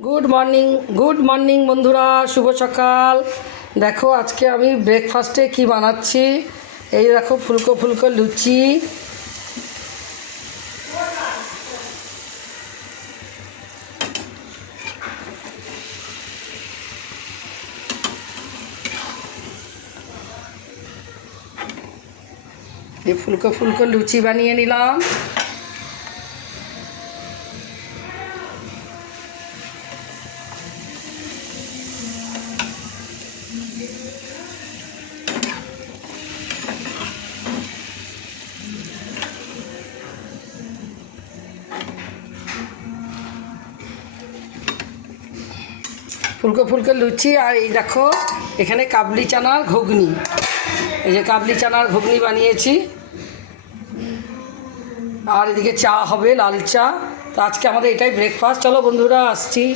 Good morning বন্ধুরা, শুভ সকাল। দেখো আজকে আমি ব্রেকফাস্টে কি বানাচ্ছি। এই দেখো ফুলকো ফুলকো লুচি, এই ফুলকো ফুলকো লুচি বানিয়ে নিলাম। ফুলকো ফুলকো লুচি, আর এই দেখো এখানে কাবলি চানার ঘুগনি। এই যে কাবলি চানার ঘুগনি বানিয়েছি, আর এদিকে চা হবে, লাল চা। তো আজকে আমাদের এটাই ব্রেকফাস্ট। চলো বন্ধুরা, আসছি।